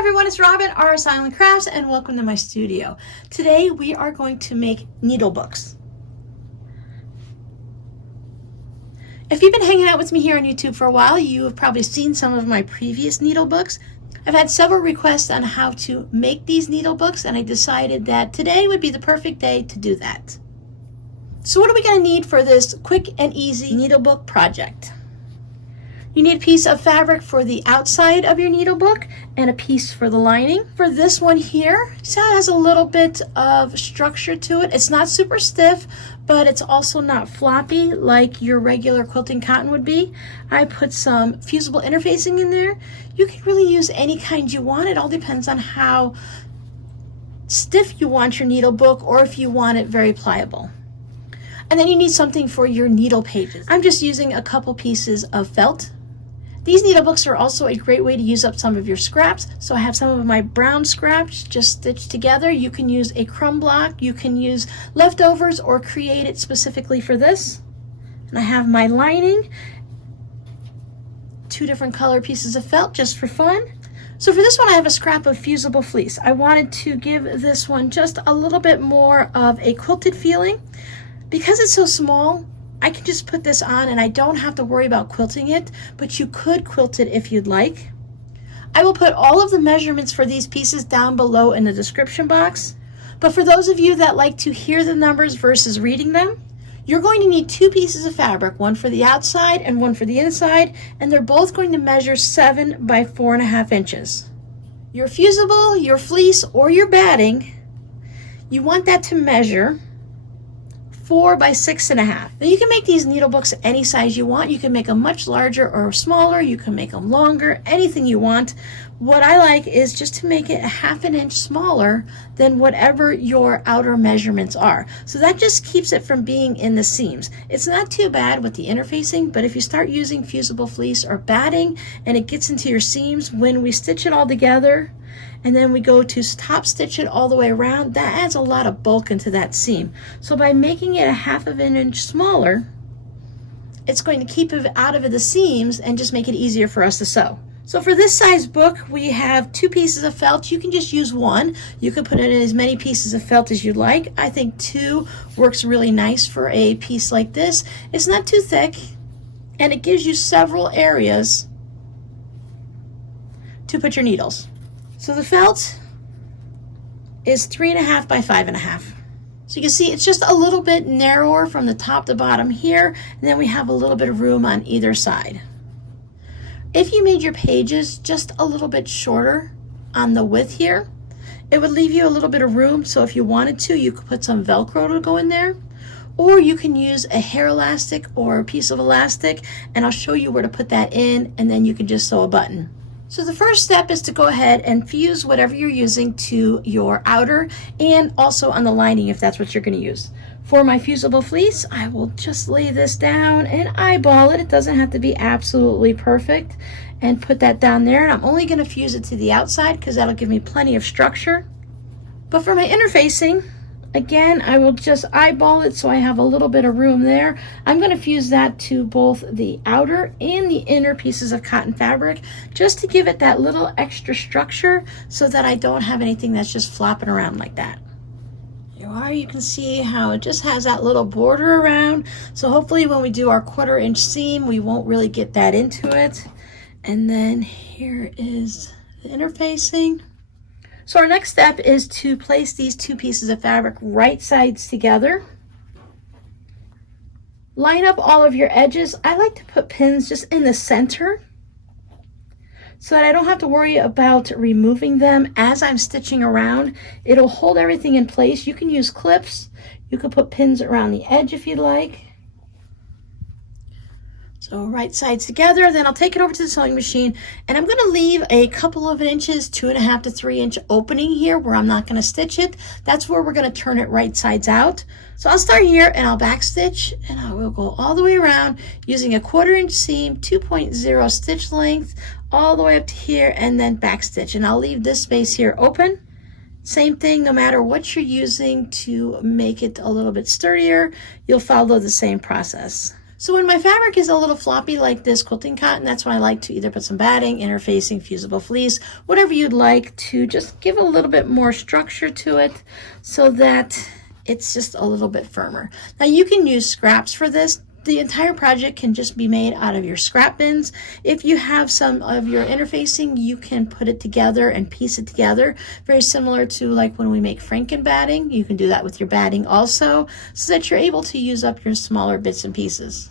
everyone, it's Robin, R Silent Crafts, and welcome to my studio. Today we are going to make needle books. If you've been hanging out with me here on YouTube for a while, you have probably seen some of my previous needle books. I've had several requests on how to make these needle books, and I decided that today would be the perfect day to do that. So what are we going to need for this quick and easy needle book project? You need a piece of fabric for the outside of your needle book and a piece for the lining. For this one here, see how it has a little bit of structure to it. It's not super stiff, but it's also not floppy like your regular quilting cotton would be. I put some fusible interfacing in there. You can really use any kind you want. It all depends on how stiff you want your needle book or if you want it very pliable. And then you need something for your needle pages. I'm just using a couple pieces of felt. These needle books are also a great way to use up some of your scraps. So I have some of my brown scraps just stitched together. You can use a crumb block, you can use leftovers or create it specifically for this. And I have my lining, two different color pieces of felt just for fun. So for this one I have a scrap of Fusible fleece. I wanted to give this one just a little bit more of a quilted feeling. Because it's so small, I can just put this on and I don't have to worry about quilting it, but you could quilt it if you'd like. I will put all of the measurements for these pieces down below in the description box. But for those of you that like to hear the numbers versus reading them, you're going to need two pieces of fabric, one for the outside and one for the inside, and they're both going to measure 7 by 4.5 inches. Your fusible, your fleece, or your batting, you want that to measure 4 by 6.5. Now you can make these needle books any size you want. You can make them much larger or smaller. You can make them longer, anything you want. What I like is just to make it 1/2 inch smaller than whatever your outer measurements are. So that just keeps it from being in the seams. It's not too bad with the interfacing, but if you start using fusible fleece or batting and it gets into your seams, when we stitch it all together, and then we go to top stitch it all the way around, that adds a lot of bulk into that seam. So by making it 1/2 inch smaller, it's going to keep it out of the seams and just make it easier for us to sew. So for this size book, we have 2 pieces of felt. You can just use one. You can put in as many pieces of felt as you'd like. I think 2 works really nice for a piece like this. It's not too thick, and it gives you several areas to put your needles. So the felt is 3.5 by 5.5. So you can see it's just a little bit narrower from the top to bottom here, and then we have a little bit of room on either side. If you made your pages just a little bit shorter on the width here, it would leave you a little bit of room. So if you wanted to, you could put some Velcro to go in there, or you can use a hair elastic or a piece of elastic, and I'll show you where to put that in, and then you can just sew a button. So the first step is to go ahead and fuse whatever you're using to your outer and also on the lining if that's what you're going to use. For my fusible fleece, I will just lay this down and eyeball it. It doesn't have to be absolutely perfect, and put that down there. And I'm only going to fuse it to the outside because that'll give me plenty of structure. But for my interfacing, again, I will just eyeball it so I have a little bit of room there. I'm going to fuse that to both the outer and the inner pieces of cotton fabric just to give it that little extra structure so that I don't have anything that's just flopping around like that. Here you are. You can see how it just has that little border around. So hopefully when we do our 1/4 inch seam, we won't really get that into it. And then here is the interfacing. So our next step is to place these 2 pieces of fabric right sides together. Line up all of your edges. I like to put pins just in the center so that I don't have to worry about removing them as I'm stitching around. It'll hold everything in place. You can use clips. You can put pins around the edge if you'd like. So right sides together, then I'll take it over to the sewing machine, and I'm going to leave a couple of inches, 2.5 to 3 inch opening here where I'm not going to stitch it. That's where we're going to turn it right sides out. So I'll start here and I'll back stitch, and I will go all the way around using a 1/4 inch seam, 2.0 stitch length, all the way up to here, and then back stitch. And I'll leave this space here open. Same thing, no matter what you're using to make it a little bit sturdier, you'll follow the same process. So when my fabric is a little floppy like this quilting cotton, that's when I like to either put some batting, interfacing, fusible fleece, whatever you'd like to just give a little bit more structure to it so that it's just a little bit firmer. Now you can use scraps for this. The entire project can just be made out of your scrap bins. If you have some of your interfacing, you can put it together and piece it together. Very similar to like when we make Franken batting. You can do that with your batting also, so that you're able to use up your smaller bits and pieces.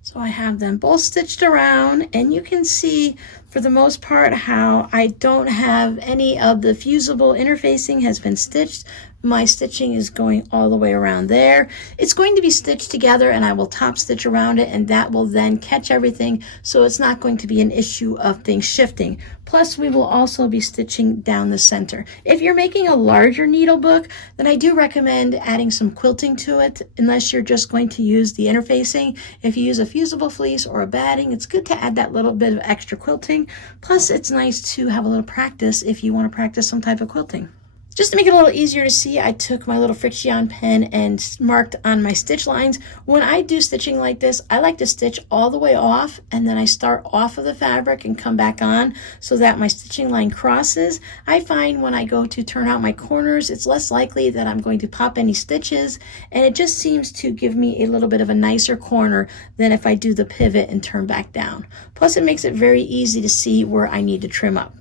So I have them both stitched around, and you can see for the most part how I don't have any of the fusible interfacing has been stitched. My stitching is going all the way around there. It's going to be stitched together, and I will top stitch around it, and that will then catch everything, so it's not going to be an issue of things shifting. Plus we will also be stitching down the center. If you're making a larger needle book, then I do recommend adding some quilting to it, unless you're just going to use the interfacing. If you use a fusible fleece or a batting, it's good to add that little bit of extra quilting. Plus it's nice to have a little practice if you want to practice some type of quilting. Just to make it a little easier to see, I took my little Friction pen and marked on my stitch lines. When I do stitching like this, I like to stitch all the way off, and then I start off of the fabric and come back on so that my stitching line crosses. I find when I go to turn out my corners, it's less likely that I'm going to pop any stitches, and it just seems to give me a little bit of a nicer corner than if I do the pivot and turn back down. Plus it makes it very easy to see where I need to trim up.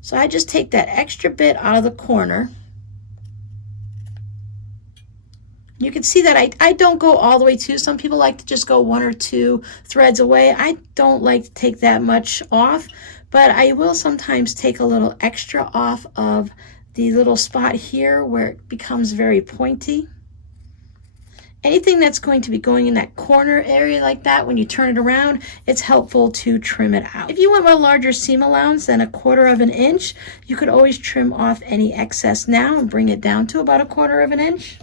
So I just take that extra bit out of the corner. You can see that I don't go all the way to. Some people like to just go 1 or 2 threads away. I don't like to take that much off, but I will sometimes take a little extra off of the little spot here where it becomes very pointy. Anything that's going to be going in that corner area like that, when you turn it around, it's helpful to trim it out. If you want a larger seam allowance than 1/4 of an inch, you could always trim off any excess now and bring it down to about 1/4 of an inch.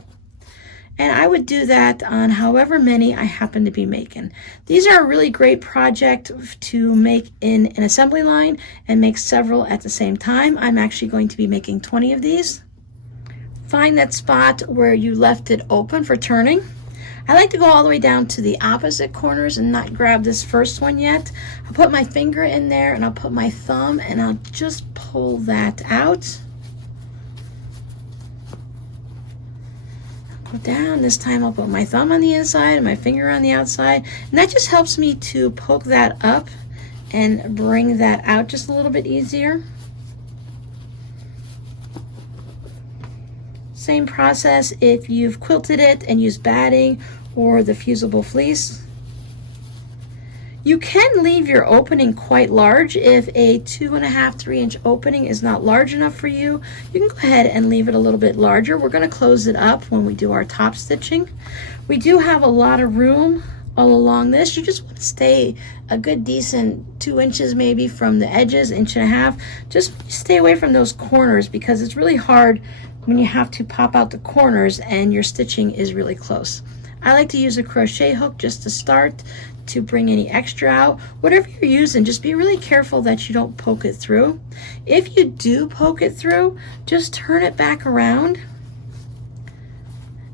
And I would do that on however many I happen to be making. These are a really great project to make in an assembly line and make several at the same time. I'm actually going to be making 20 of these. Find that spot where you left it open for turning. I like to go all the way down to the opposite corners and not grab this first one yet. I'll put my finger in there and I'll put my thumb and I'll just pull that out. Go down. This time I'll put my thumb on the inside and my finger on the outside, and that just helps me to poke that up and bring that out just a little bit easier. Same process if you've quilted it and used batting or the fusible fleece. You can leave your opening quite large. If a 2.5 to 3 inch opening is not large enough for you, you can go ahead and leave it a little bit larger. We're going to close it up when we do our top stitching. We do have a lot of room all along this. You just want to stay a good decent 2 inches maybe from the edges, 1.5 inches. Just stay away from those corners, because it's really hard when you have to pop out the corners and your stitching is really close. I like to use a crochet hook just to start, to bring any extra out. Whatever you're using, just be really careful that you don't poke it through. If you do poke it through, just turn it back around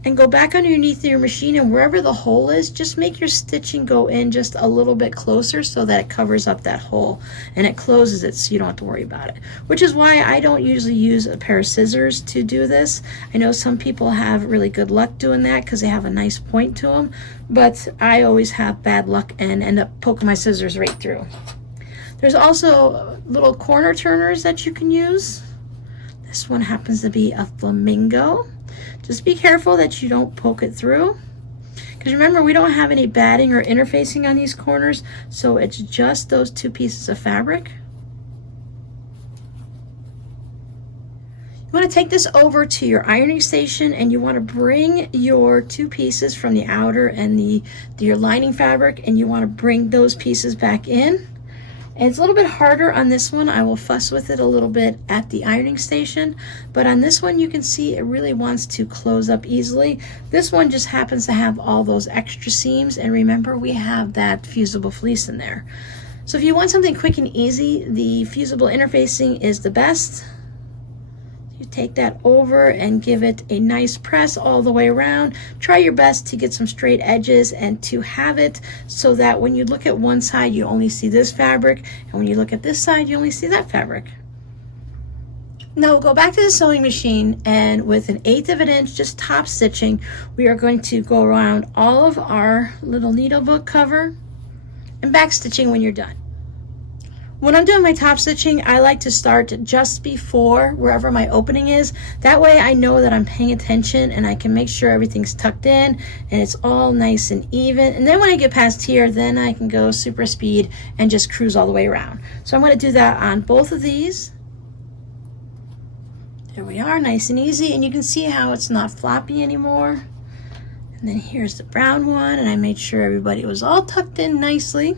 and go back underneath your machine, and wherever the hole is, just make your stitching go in just a little bit closer so that it covers up that hole and it closes it so you don't have to worry about it. Which is why I don't usually use a pair of scissors to do this. I know some people have really good luck doing that because they have a nice point to them, but I always have bad luck and end up poking my scissors right through. There's also little corner turners that you can use. This one happens to be a flamingo. Just be careful that you don't poke it through, because remember, we don't have any batting or interfacing on these corners, so it's just those 2 pieces of fabric. You want to take this over to your ironing station, and you want to bring your 2 pieces from the outer and your lining fabric, and you want to bring those pieces back in. And it's a little bit harder on this one. I will fuss with it a little bit at the ironing station, but on this one you can see it really wants to close up easily. This one just happens to have all those extra seams, and remember, we have that fusible fleece in there. So if you want something quick and easy, the fusible interfacing is the best. You take that over and give it a nice press all the way around. Try your best to get some straight edges and to have it so that when you look at one side, you only see this fabric, and when you look at this side, you only see that fabric. Now we'll go back to the sewing machine, and with 1/8 of an inch, just top stitching, we are going to go around all of our little needle book cover and back stitching when you're done. When I'm doing my top stitching, I like to start just before wherever my opening is. That way I know that I'm paying attention and I can make sure everything's tucked in and it's all nice and even. And then when I get past here, then I can go super speed and just cruise all the way around. So I'm going to do that on both of these. There we are, nice and easy. And you can see how it's not floppy anymore. And then here's the brown one, and I made sure everybody was all tucked in nicely.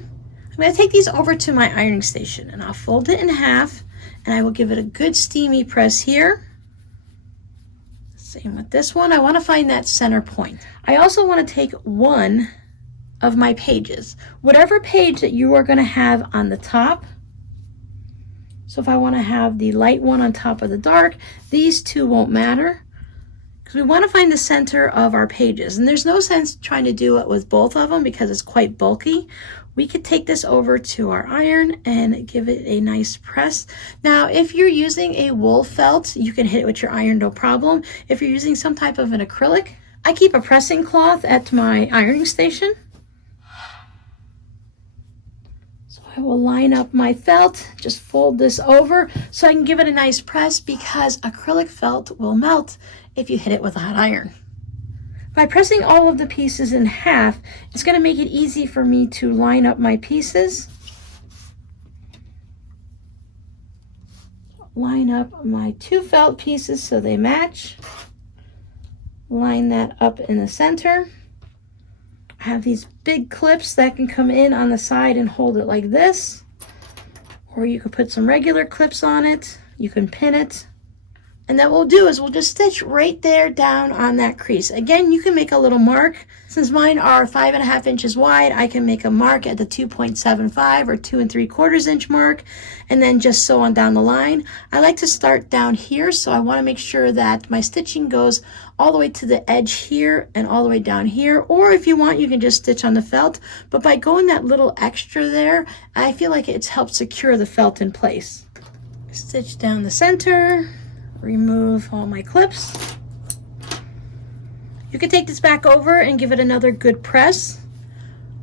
I'm going to take these over to my ironing station, and I'll fold it in half, and I will give it a good steamy press here. Same with this one. I want to find that center point. I also want to take one of my pages, whatever page that you are going to have on the top. So if I want to have the light one on top of the dark, these two won't matter, because we want to find the center of our pages. And there's no sense trying to do it with both of them because it's quite bulky. We could take this over to our iron and give it a nice press. Now, if you're using a wool felt, you can hit it with your iron, no problem. If you're using some type of an acrylic, I keep a pressing cloth at my ironing station. So I will line up my felt, just fold this over so I can give it a nice press, because acrylic felt will melt if you hit it with a hot iron. By pressing all of the pieces in half, it's going to make it easy for me to line up my pieces. Line up my two felt pieces so they match. Line that up in the center. I have these big clips that can come in on the side and hold it like this. Or you could put some regular clips on it. You can pin it. And then what we'll do is we'll just stitch right there down on that crease. Again, you can make a little mark. Since mine are 5.5 inches wide, I can make a mark at the 2.75 or 2 3/4 inch mark, and then just sew on down the line. I like to start down here, so I want to make sure that my stitching goes all the way to the edge here and all the way down here. Or if you want, you can just stitch on the felt. But by going that little extra there, I feel like it's helped secure the felt in place. Stitch down the center. Remove all my clips. You can take this back over and give it another good press,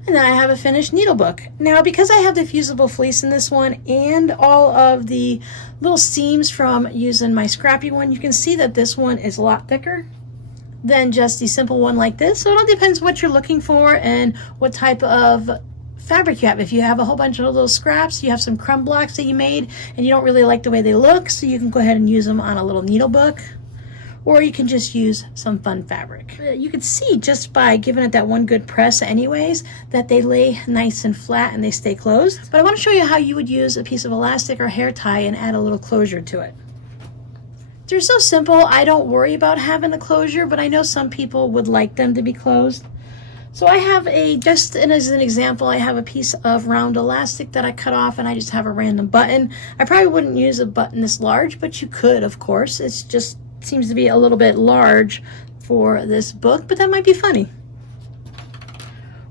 and then I have a finished needle book. Now, because I have the fusible fleece in this one and all of the little seams from using my scrappy one, you can see that this one is a lot thicker than just the simple one like this. So it all depends what you're looking for and what type of fabric you have. If you have a whole bunch of little scraps, you have some crumb blocks that you made and you don't really like the way they look, so you can go ahead and use them on a little needle book, or you can just use some fun fabric. You can see just by giving it that one good press anyways that they lay nice and flat and they stay closed. But I want to show you how you would use a piece of elastic or hair tie and add a little closure to it. They're so simple, I don't worry about having a closure, but I know some people would like them to be closed. So I have just as an example, I have a piece of round elastic that I cut off, and I just have a random button. I probably wouldn't use a button this large, but you could, of course. It just seems to be a little bit large for this book, but that might be funny.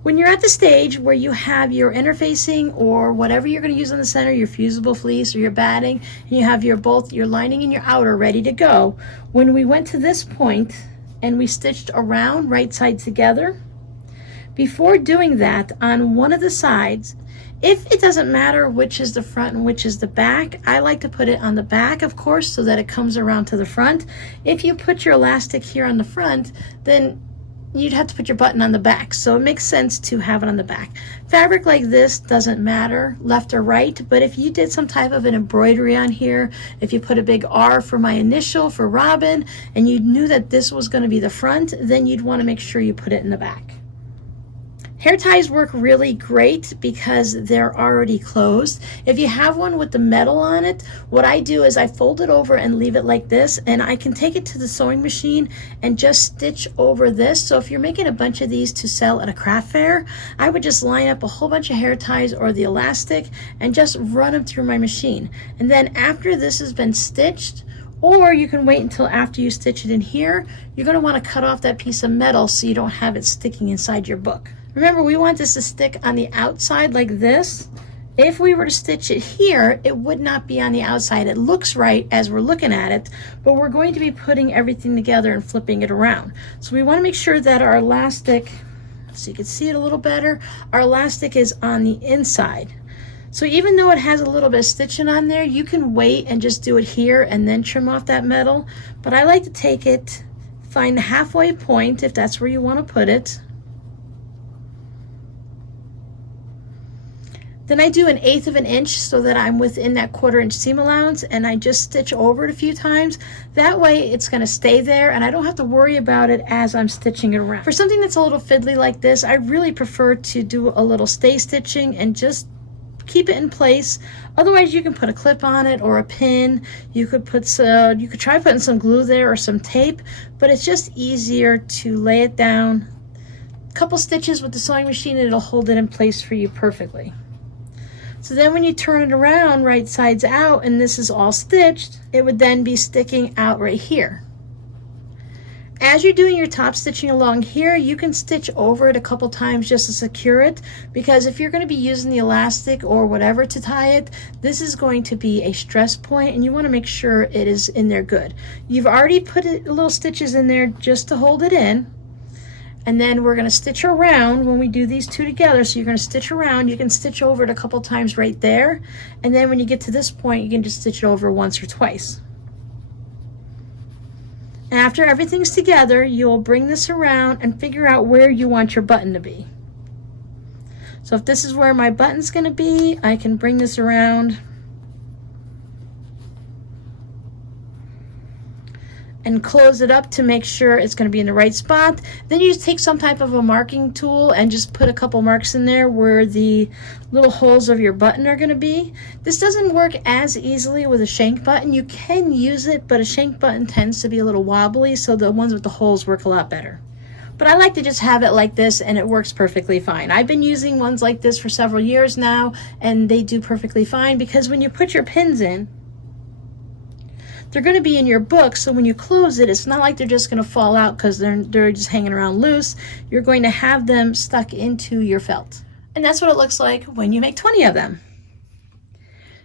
When you're at the stage where you have your interfacing or whatever you're going to use in the center, your fusible fleece or your batting, and you have both your lining and your outer ready to go, when we went to this point and we stitched around right side together, before doing that, on one of the sides, if it doesn't matter which is the front and which is the back, I like to put it on the back, of course, so that it comes around to the front. If you put your elastic here on the front, then you'd have to put your button on the back, so it makes sense to have it on the back. Fabric like this doesn't matter left or right, but if you did some type of an embroidery on here, if you put a big R for my initial for Robin, and you knew that this was going to be the front, then you'd want to make sure you put it in the back. Hair ties work really great because they're already closed. If you have one with the metal on it, what I do is I fold it over and leave it like this, and I can take it to the sewing machine and just stitch over this. So if you're making a bunch of these to sell at a craft fair, I would just line up a whole bunch of hair ties or the elastic and just run them through my machine. And then after this has been stitched, Or you can wait until after you stitch it in here. You're going to want to cut off that piece of metal so you don't have it sticking inside your book. Remember, we want this to stick on the outside like this. If we were to stitch it here, it would not be on the outside. It looks right as we're looking at it, but we're going to be putting everything together and flipping it around. So we want to make sure that our elastic, so you can see it a little better, our elastic is on the inside. So even though it has a little bit of stitching on there, you can wait and just do it here and then trim off that metal. But I like to take it, find the halfway point if that's where you want to put it. Then I do 1/8 of an inch so that I'm within that 1/4 inch seam allowance, and I just stitch over it a few times. That way it's going to stay there and I don't have to worry about it as I'm stitching it around. For something that's a little fiddly like this, I really prefer to do a little stay stitching and just keep it in place. Otherwise you can put a clip on it or a pin. You could try putting some glue there or some tape, but it's just easier to lay it down. A couple stitches with the sewing machine and it'll hold it in place for you perfectly. So then when you turn it around right sides out and this is all stitched, it would then be sticking out right here. As you're doing your top stitching along here, you can stitch over it a couple times just to secure it, because if you're going to be using the elastic or whatever to tie it, this is going to be a stress point and you want to make sure it is in there good. You've already put little stitches in there just to hold it in. And then we're going to stitch around when we do these two together. So you're going to stitch around. You can stitch over it a couple times right there. And then when you get to this point, you can just stitch it over once or twice. And after everything's together, you'll bring this around and figure out where you want your button to be. So if this is where my button's going to be, I can bring this around and close it up to make sure it's going to be in the right spot. Then you just take some type of a marking tool and just put a couple marks in there where the little holes of your button are going to be. This doesn't work as easily with a shank button. You can use it, but a shank button tends to be a little wobbly, so the ones with the holes work a lot better. But I like to just have it like this and it works perfectly fine. I've been using ones like this for several years now and they do perfectly fine, because when you put your pins in, they're going to be in your book, so when you close it, it's not like they're just going to fall out because they're just hanging around loose. You're going to have them stuck into your felt. And that's what it looks like when you make 20 of them.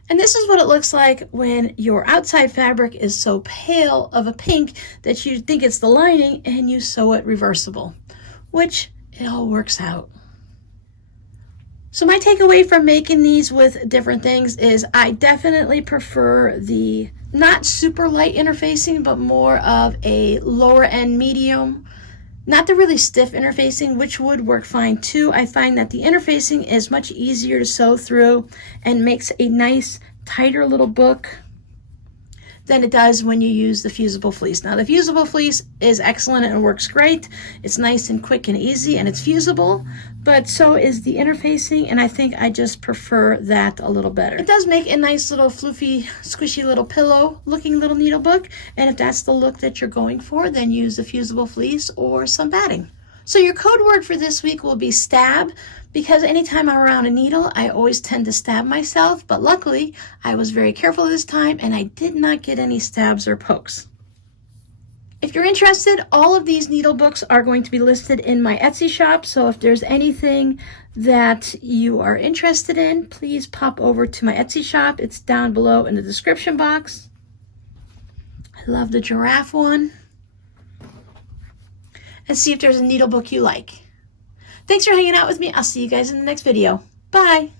And this is what it looks like when your outside fabric is so pale of a pink that you think it's the lining and you sew it reversible, which it all works out. So my takeaway from making these with different things is I definitely prefer the not super light interfacing, but more of a lower end medium, not the really stiff interfacing, which would work fine too. I find that the interfacing is much easier to sew through and makes a nice tighter little book than it does when you use the fusible fleece. Now the fusible fleece is excellent and it works great. It's nice and quick and easy and it's fusible, but so is the interfacing, and I think I just prefer that a little better. It does make a nice little floofy, squishy little pillow looking little needle book, and if that's the look that you're going for, then use the fusible fleece or some batting. So your code word for this week will be stab, because anytime I'm around a needle, I always tend to stab myself, but luckily I was very careful this time and I did not get any stabs or pokes. If you're interested, all of these needle books are going to be listed in my Etsy shop, so if there's anything that you are interested in, please pop over to my Etsy shop. It's down below in the description box. I love the giraffe one. And see if there's a needle book you like. Thanks for hanging out with me. I'll see you guys in the next video. Bye.